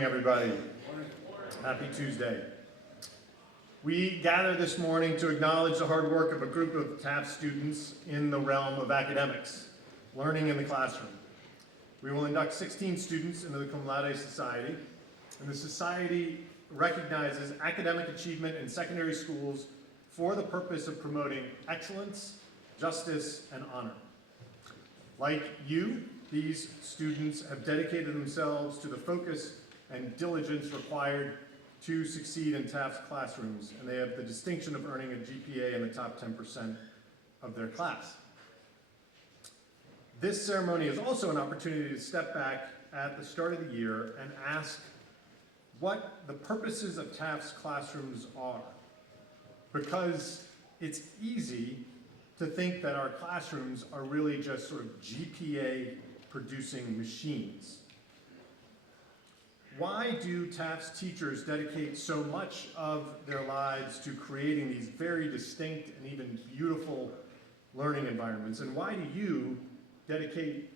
morning, everybody. Happy Tuesday. We gather this morning to acknowledge the hard work of a group of Taft students in the realm of academics, learning in the classroom. We will induct 16 students into the Cum Laude Society, and the Society recognizes academic achievement in secondary schools for the purpose of promoting excellence, justice, and honor. Like you, these students have dedicated themselves to the focus and diligence required to succeed in Taft's classrooms, and they have the distinction of earning a GPA in the top 10% of their class. This ceremony is also an opportunity to step back at the start of the year and ask what the purposes of Taft's classrooms are, because it's easy to think that our classrooms are really just sort of GPA producing machines. Why do Taft's teachers dedicate so much of their lives to creating these very distinct and even beautiful learning environments? And why do you dedicate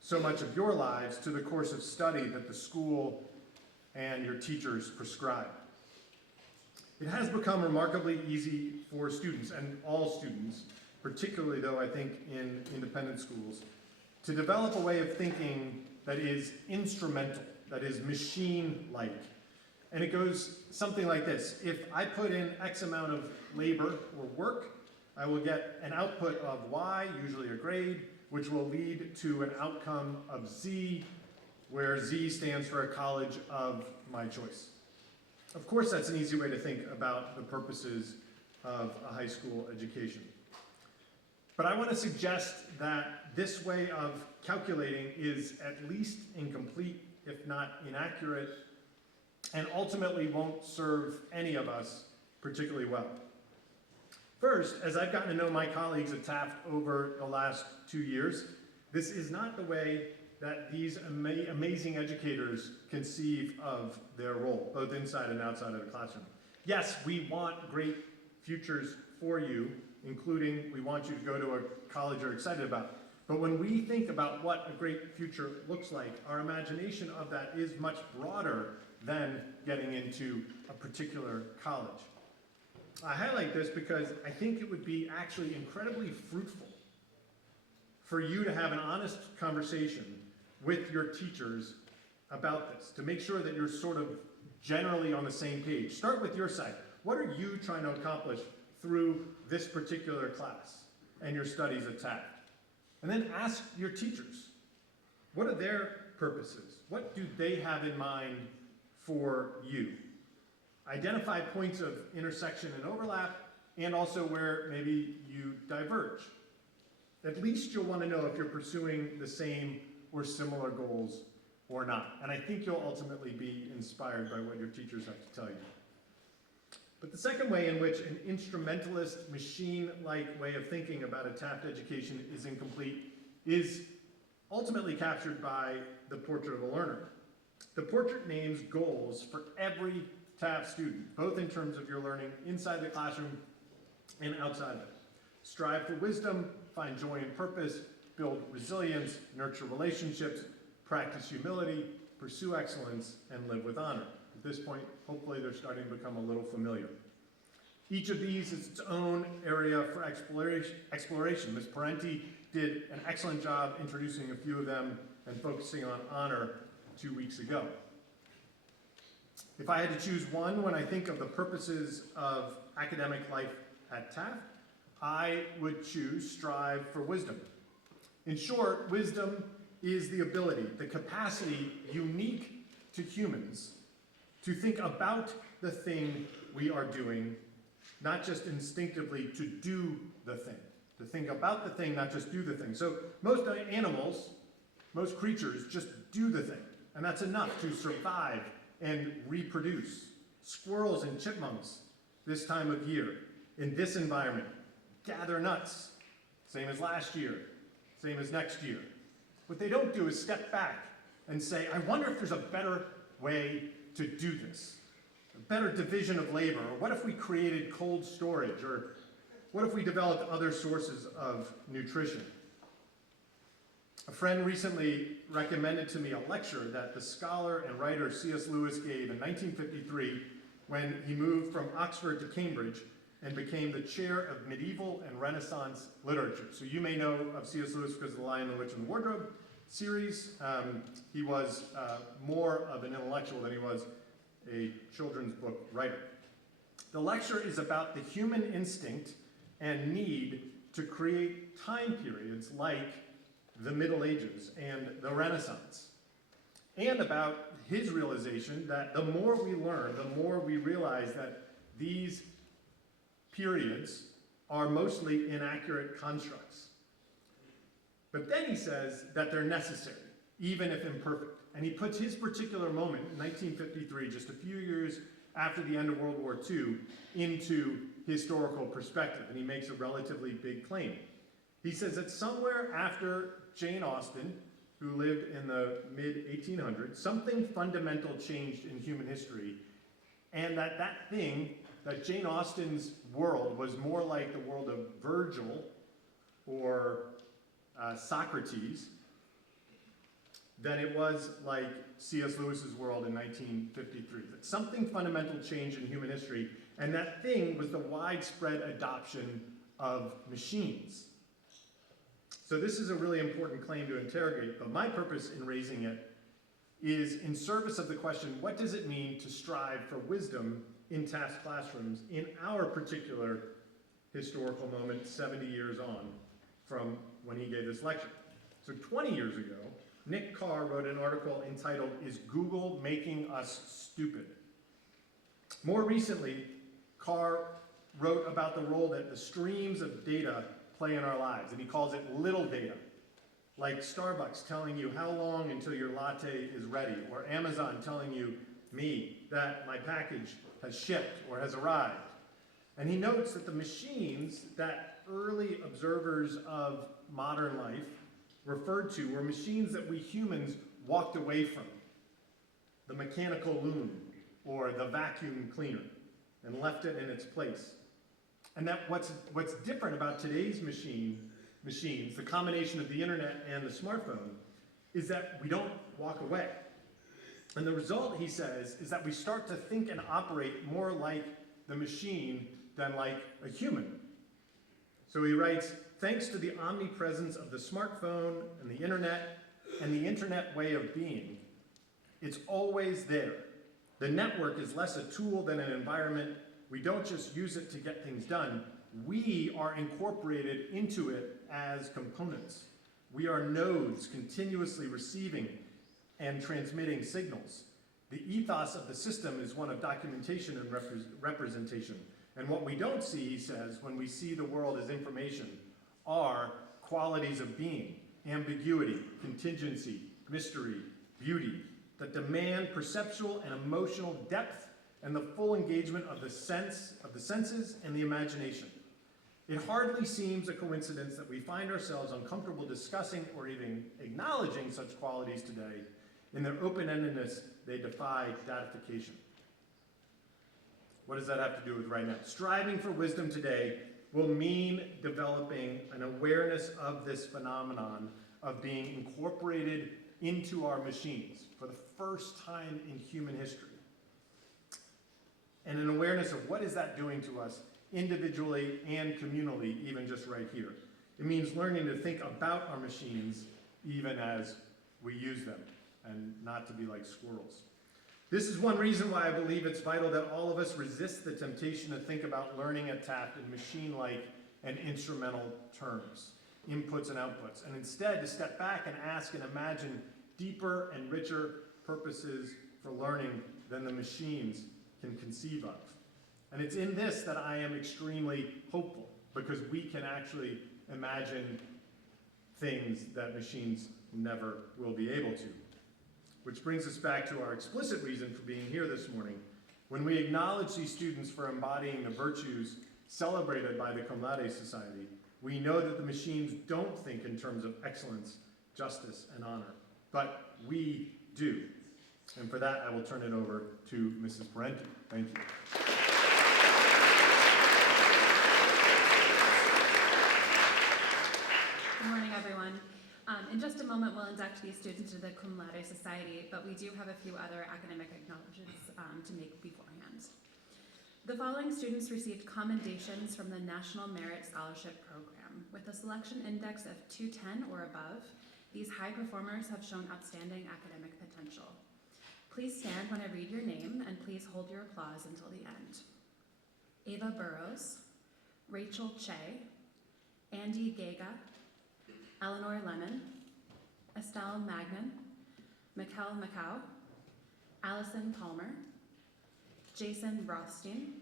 so much of your lives to the course of study that the school and your teachers prescribe? It has become remarkably easy for students, and all students, particularly though I think in independent schools, to develop a way of thinking that is instrumental, that is machine-like. And it goes something like this. If I put in X amount of labor or work, I will get an output of Y, usually a grade, which will lead to an outcome of Z, where Z stands for a college of my choice. Of course, that's an easy way to think about the purposes of a high school education. But I want to suggest that this way of calculating is at least incomplete, if not inaccurate, and ultimately won't serve any of us particularly well. First, as I've gotten to know my colleagues at Taft over the last 2 years, this is not the way that these amazing educators conceive of their role, both inside and outside of the classroom. Yes, we want great futures for you, including we want you to go to a college you're excited about. But when we think about what a great future looks like, our imagination of that is much broader than getting into a particular college. I highlight this because I think it would be actually incredibly fruitful for you to have an honest conversation with your teachers about this, to make sure that you're sort of generally on the same page. Start with your side. What are you trying to accomplish through this particular class and your studies at Taft? And then ask your teachers, what are their purposes? What do they have in mind for you? Identify points of intersection and overlap, and also where maybe you diverge. At least you'll want to know if you're pursuing the same or similar goals or not. And I think you'll ultimately be inspired by what your teachers have to tell you. But the second way in which an instrumentalist, machine-like way of thinking about a Taft education is incomplete is ultimately captured by the Portrait of a Learner. The portrait names goals for every Taft student, both in terms of your learning inside the classroom and outside of it. Strive for wisdom, find joy and purpose, build resilience, nurture relationships, practice humility, pursue excellence, and live with honor. At this point, hopefully they're starting to become a little familiar. Each of these is its own area for exploration. Ms. Parenti did an excellent job introducing a few of them and focusing on honor 2 weeks ago. If I had to choose one when I think of the purposes of academic life at Taft, I would choose strive for wisdom. In short, wisdom is the ability, the capacity unique to humans to think about the thing we are doing, not just instinctively to do the thing. To think about the thing, not just do the thing. So most animals, most creatures just do the thing, and that's enough to survive and reproduce. Squirrels and chipmunks this time of year, in this environment, gather nuts, same as last year, same as next year. What they don't do is step back and say, I wonder if there's a better way to do this, a better division of labor, or what if we created cold storage, or what if we developed other sources of nutrition? A friend recently recommended to me a lecture that the scholar and writer C.S. Lewis gave in 1953 when he moved from Oxford to Cambridge and became the chair of medieval and Renaissance literature. So you may know of C.S. Lewis because of The Lion, the Witch, and the Wardrobe series. He was more of an intellectual than he was a children's book writer. The lecture is about the human instinct and need to create time periods like the Middle Ages and the Renaissance, and about his realization that the more we learn, the more we realize that these periods are mostly inaccurate constructs. But then he says that they're necessary, even if imperfect. And he puts his particular moment, 1953, just a few years after the end of World War II, into historical perspective. And he makes a relatively big claim. He says that somewhere after Jane Austen, who lived in the mid-1800s, something fundamental changed in human history, and that thing, that Jane Austen's world was more like the world of Virgil or Socrates than it was like C.S. Lewis's world in 1953. That something fundamental changed in human history, and that thing was the widespread adoption of machines. So this is a really important claim to interrogate, but my purpose in raising it is in service of the question, what does it mean to strive for wisdom in tasked classrooms in our particular historical moment 70 years on from when he gave this lecture? So 20 years ago, Nick Carr wrote an article entitled, "Is Google Making Us Stupid?" More recently, Carr wrote about the role that the streams of data play in our lives, and he calls it little data, like Starbucks telling you how long until your latte is ready, or Amazon telling me that my package has shipped or has arrived. And he notes that the machines that early observers of modern life referred to were machines that we humans walked away from. The mechanical loom or the vacuum cleaner, and left it in its place. And that what's different about today's machines, the combination of the internet and the smartphone, is that we don't walk away. And the result, he says, is that we start to think and operate more like the machine than like a human. So he writes, thanks to the omnipresence of the smartphone and the internet way of being, it's always there. The network is less a tool than an environment. We don't just use it to get things done. We are incorporated into it as components. We are nodes continuously receiving and transmitting signals. The ethos of the system is one of documentation and representation. And what we don't see, he says, when we see the world as information, are qualities of being, ambiguity, contingency, mystery, beauty, that demand perceptual and emotional depth and the full engagement of the senses and the imagination. It hardly seems a coincidence that we find ourselves uncomfortable discussing or even acknowledging such qualities today. In their open-endedness, they defy datification. What does that have to do with right now? Striving for wisdom today will mean developing an awareness of this phenomenon of being incorporated into our machines for the first time in human history. And an awareness of what is that doing to us individually and communally, even just right here. It means learning to think about our machines even as we use them, and not to be like squirrels. This is one reason why I believe it's vital that all of us resist the temptation to think about learning at Taft in machine-like and instrumental terms, inputs and outputs, and instead to step back and ask and imagine deeper and richer purposes for learning than the machines can conceive of. And it's in this that I am extremely hopeful, because we can actually imagine things that machines never will be able to. Which brings us back to our explicit reason for being here this morning. When we acknowledge these students for embodying the virtues celebrated by the Cum Laude Society, we know that the machines don't think in terms of excellence, justice, and honor, but we do. And for that, I will turn it over to Mrs. Parenti. Thank you. Good morning, everyone. In just a moment, we'll induct these students into the Cum Laude Society, but we do have a few other academic acknowledgements to make beforehand. The following students received commendations from the National Merit Scholarship Program. With a selection index of 210 or above, these high performers have shown outstanding academic potential. Please stand when I read your name, and please hold your applause until the end. Ava Burrows, Rachel Che, Andy Gega, Eleanor Lemon, Estelle Magnan, Mikkel Macau, Allison Palmer, Jason Rothstein,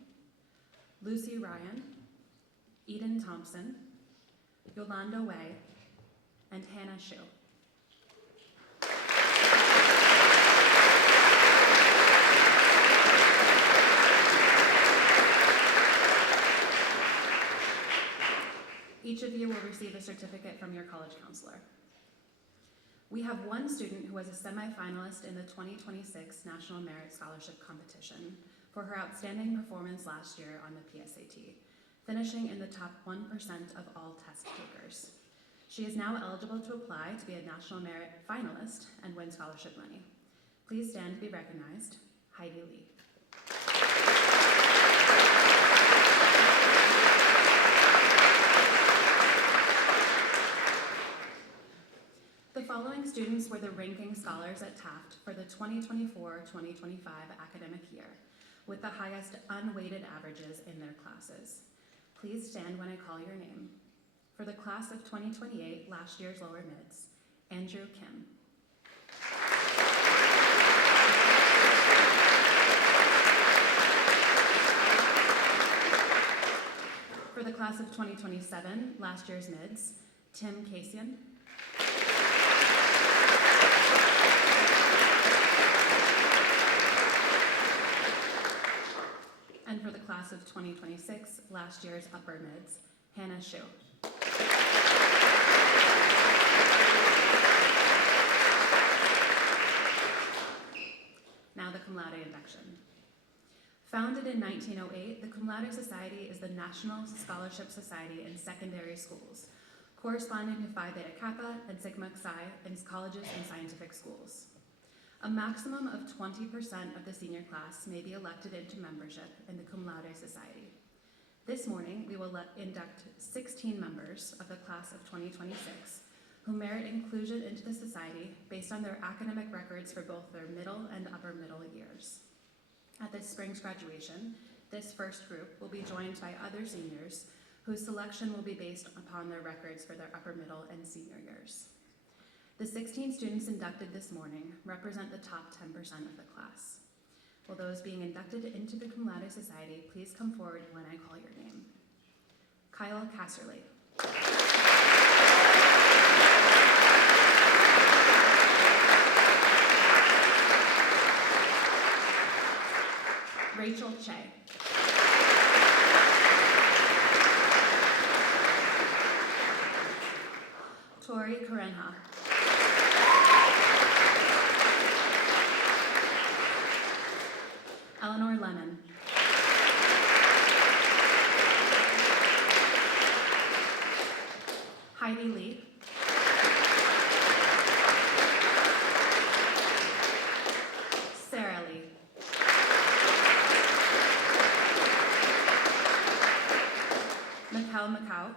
Lucy Ryan, Eden Thompson, Yolanda Way, and Hannah Shu. Each of you will receive a certificate from your college counselor. We have one student who was a semi-finalist in the 2026 National Merit Scholarship Competition for her outstanding performance last year on the PSAT, finishing in the top 1% of all test takers. She is now eligible to apply to be a National Merit finalist and win scholarship money. Please stand to be recognized. Heidi Lee. The following students were the ranking scholars at Taft for the 2024-2025 academic year, with the highest unweighted averages in their classes. Please stand when I call your name. For the class of 2028, last year's lower mids, Andrew Kim. For the class of 2027, last year's mids, Tim Kasian. And for the class of 2026, last year's upper mids, Hannah Shu. Now the Cum Laude induction. Founded in 1908, the Cum Laude Society is the National Scholarship Society in secondary schools, corresponding to Phi Beta Kappa and Sigma Xi in colleges and scientific schools. A maximum of 20% of the senior class may be elected into membership in the Cum Laude Society. This morning, we will induct 16 members of the class of 2026 who merit inclusion into the society based on their academic records for both their middle and upper middle years. At this spring's graduation, this first group will be joined by other seniors whose selection will be based upon their records for their upper middle and senior years. The 16 students inducted this morning represent the top 10% of the class. Will those being inducted into the Cum Laude Society please come forward when I call your name? Kyle Casserly. Rachel Che. Tori Karenha. Eleanor Lemon. Heidi Lee. Sarah Lee. Mikkel Macau.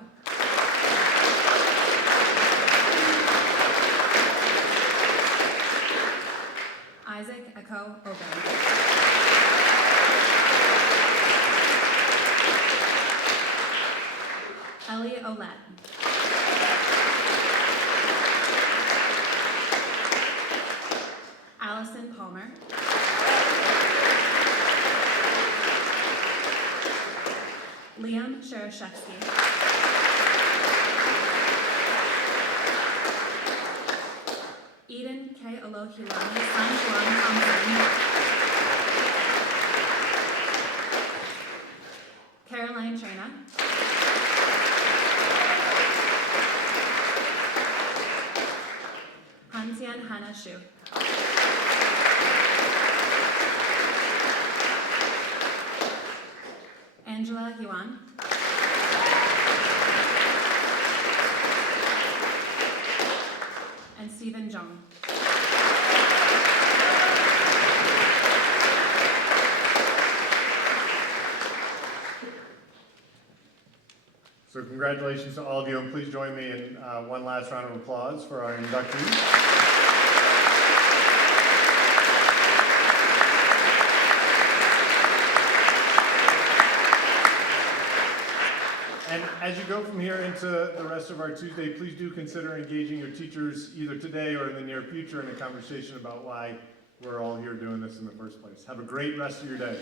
Isaac Echo Oben. Ellie Olette. Allison Palmer. Liam Shereshevsky. Eden K. Elohilani San Juan Thompson. Caroline Trina. Hantian Hannah Shu. Angela Yuan. Stephen Jong. So congratulations to all of you, and please join me in one last round of applause for our inductees. And as you go from here into the rest of our Tuesday, please do consider engaging your teachers either today or in the near future in a conversation about why we're all here doing this in the first place. Have a great rest of your day.